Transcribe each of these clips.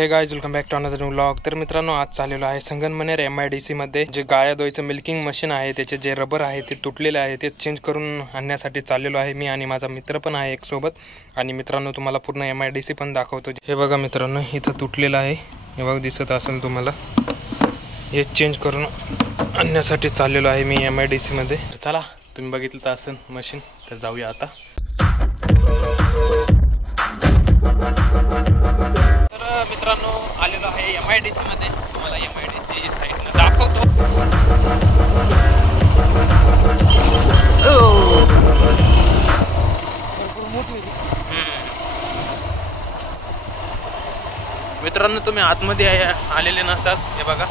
हे guys, welcome back to another new vlog. तर मित्रांनो, आज चाललेलो आहे संगमनेर MIDC मध्ये जे गाया दोईचं मिल्किंग मशीन आहे त्याचे जे रबर आहे ते तुटलेले आहे ते चेंज करून आणण्यासाठी चाललेलो आहे मी आणि माझा मित्र पण आहे एक सोबत। आणि मित्रांनो, तुम्हाला पूर्ण MIDC पण दाखवतो। हे बघा मित्रांनो, इथं तुटलेलं आहे, हे बघा दिसत असेल तुम्हाला। हे चेंज करून आणण्यासाठी चाललेलो आहे मी MIDC मध्ये। चला, तुम्ही बघितलं तर असेल मशीन, तर जाऊया आता। मित्रांनो, आलेलो आहे MIDC मध्ये, तुम्हाला MIDC साईडला दाखवतो। मित्रांनो, तुम्ही आतमध्ये आलेले नसाल, हे बघा।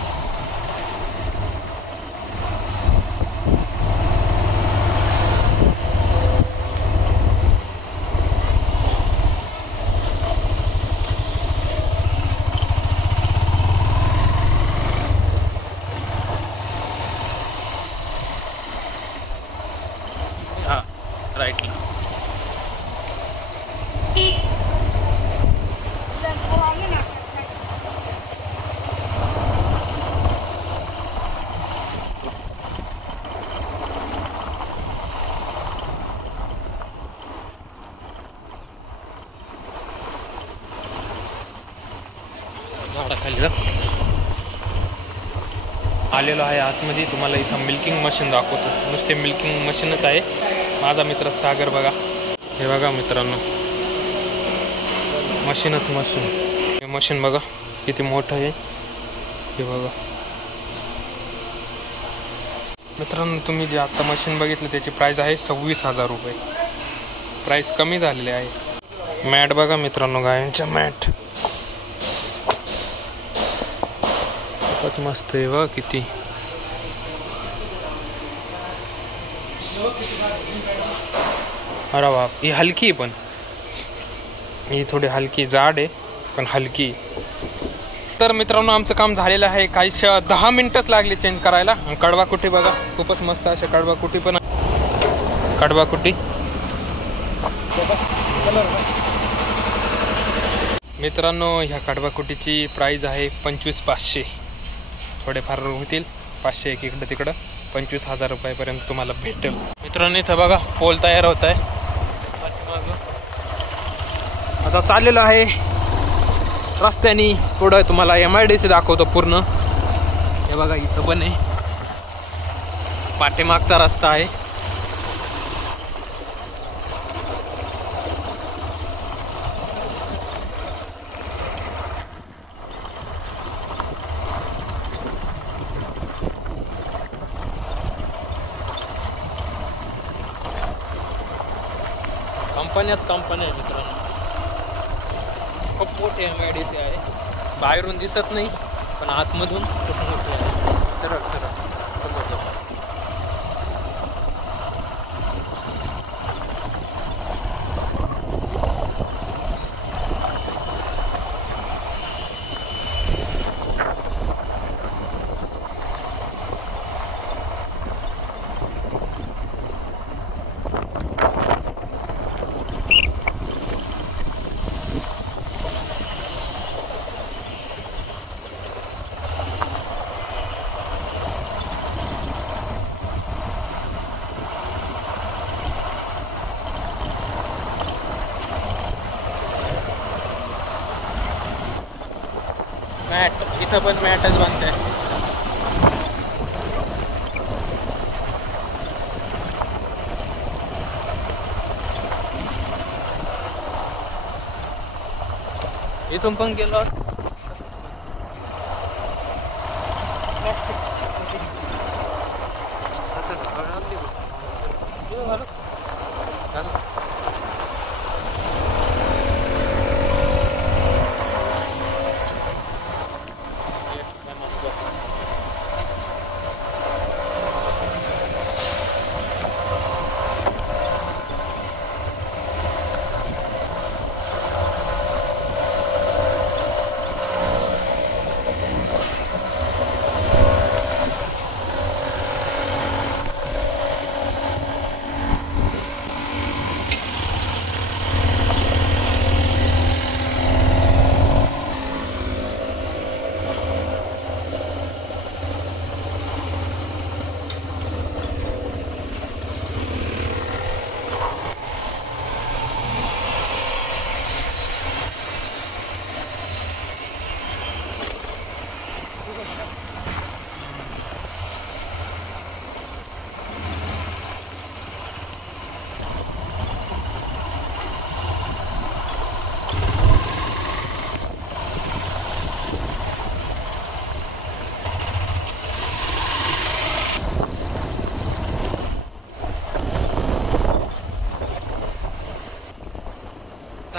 राइट, खाली आलेलो आहे आतमध्ये। तुम्हाला इथं मिल्किंग मशीन दाखवतो, नुसते मिल्किंग मशीनच आहे। माझा मित्र सागर बघा, हे बघा मित्रांनो, मशीनच मशीन। हे मशीन बघा किती मोठं आहे, हे बघा मित्रांनो। तुम्ही जे आता मशीन बघितलं त्याची प्राइस आहे 26,000 रुपये, प्राइस कमी झालेली आहे। मॅट बघा मित्रांनो, गायांच्या मॅट खूपच मस्त आहे बघा किती। अरे बाप, ही हलकी पण, ही थोडी हलकी जाड आहे पण हलकी। तर मित्रांनो, आमचं काम झालेलं आहे, काही 10 मिनिटच लागले चेंज करायला। कडवाकुटी बघा, खूपच मस्त अशा कडवाकुटी पण, कडवाकुटी मित्रांनो। ह्या कडवाकुटीची प्राइस आहे 25,500, थोडेफार होतील 500 एक इकडं तिकडं, 25,000 रुपयापर्यंत तुम्हाला भेटेल। मित्रांनो, इथं बघा पोल तयार होत आहे। आता चाललेलो आहे रस्त्याने पुढं, तुम्हाला MIDC दाखवतो पूर्ण। हे बघा इथं पण आहे, पाठीमागचा रस्ता आहे। कंपन्याच कंपन्या आहे मित्रांनो, खूप मोठी MIDC आहे। बाहेरून दिसत नाही पण आतमधून खूप मोठी आहे। सरळ सरळ समोर मॅट, इथं पण मॅटच बनते। इथून पण गेलो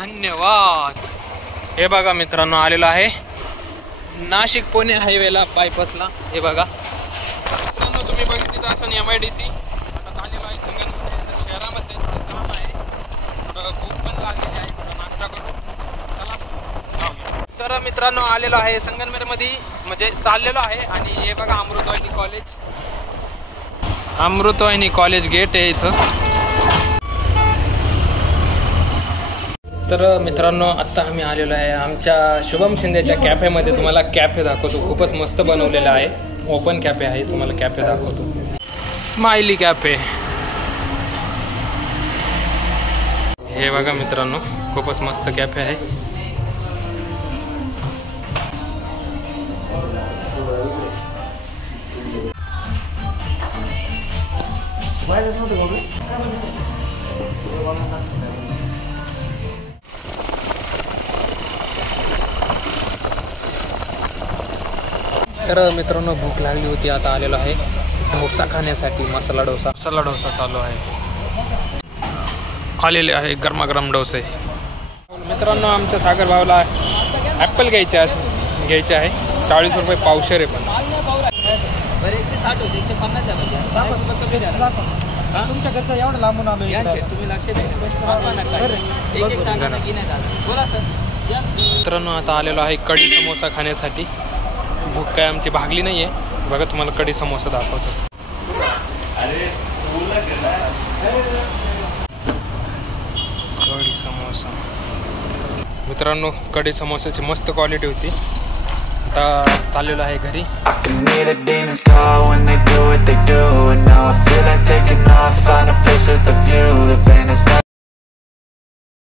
धन्यवाद. हे बघा मित्रांनो, आलेलो आहे नाशिक पुणे हायवेला बायपासला. हे बघा मित्रांनो, तुम्ही बघितलं असं MIDC आता आलेलो आहे संगमनेर शहरामध्ये. काम आहे, थोडं भूक पण लागलेली आहे, थोडा नाश्ता करू. चला जाऊया. तर मित्रांनो, आलेलो आहे संगमनेरमध्ये, म्हणजे चाललेलो आहे. आणि हे बघा Amritvahini college, Amritvahini college gate आहे इथं. तर मित्रांनो, आत्ता आम्ही आलेलो आहे आमच्या शुभम शिंदेच्या कॅफेमध्ये. तुम्हाला कॅफे दाखवतो, खूपच मस्त बनवलेला आहे. ओपन कॅफे आहे, तुम्हाला कॅफे दाखवतो. Smiley cafe. हे बघा मित्रांनो, खूपच मस्त कॅफे आहे. तर मित्रांनो, भूक लागली होती, आता आलेलो आहे डोसा खाण्यासाठी. मसाला डोसा चालू आहे. आलेले आहे गरमागरम डोसे. मित्रांनो, आमच्या सागर भाऊला ॲपल घ्यायचे आहे. 40 रुपये पावशेर आहे. पण 160 होते, 150 तुमच्या घरचं एवढं लांबून आलो. तुम्ही लक्ष बोला सर. मित्रांनो, आता आलेलो आहे कढी समोसा खाण्यासाठी. भूक काय आमची भागली नाहीये. बघा तुम्हाला कढी समोसा दाखवतो. कढी समोसा मित्रांनो, कढी समोसाची मस्त क्वालिटी होती. आता चाललेलो आहे घरी.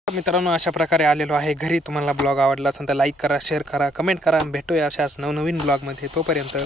मित्रांनो, अशा प्रकारे आलेलो आहे घरी. तुम्हाला ब्लॉग आवडला असेल तर लाईक करा, शेअर करा, कमेंट करा. भेटूया अशाच नवनवीन ब्लॉगमध्ये. तोपर्यंत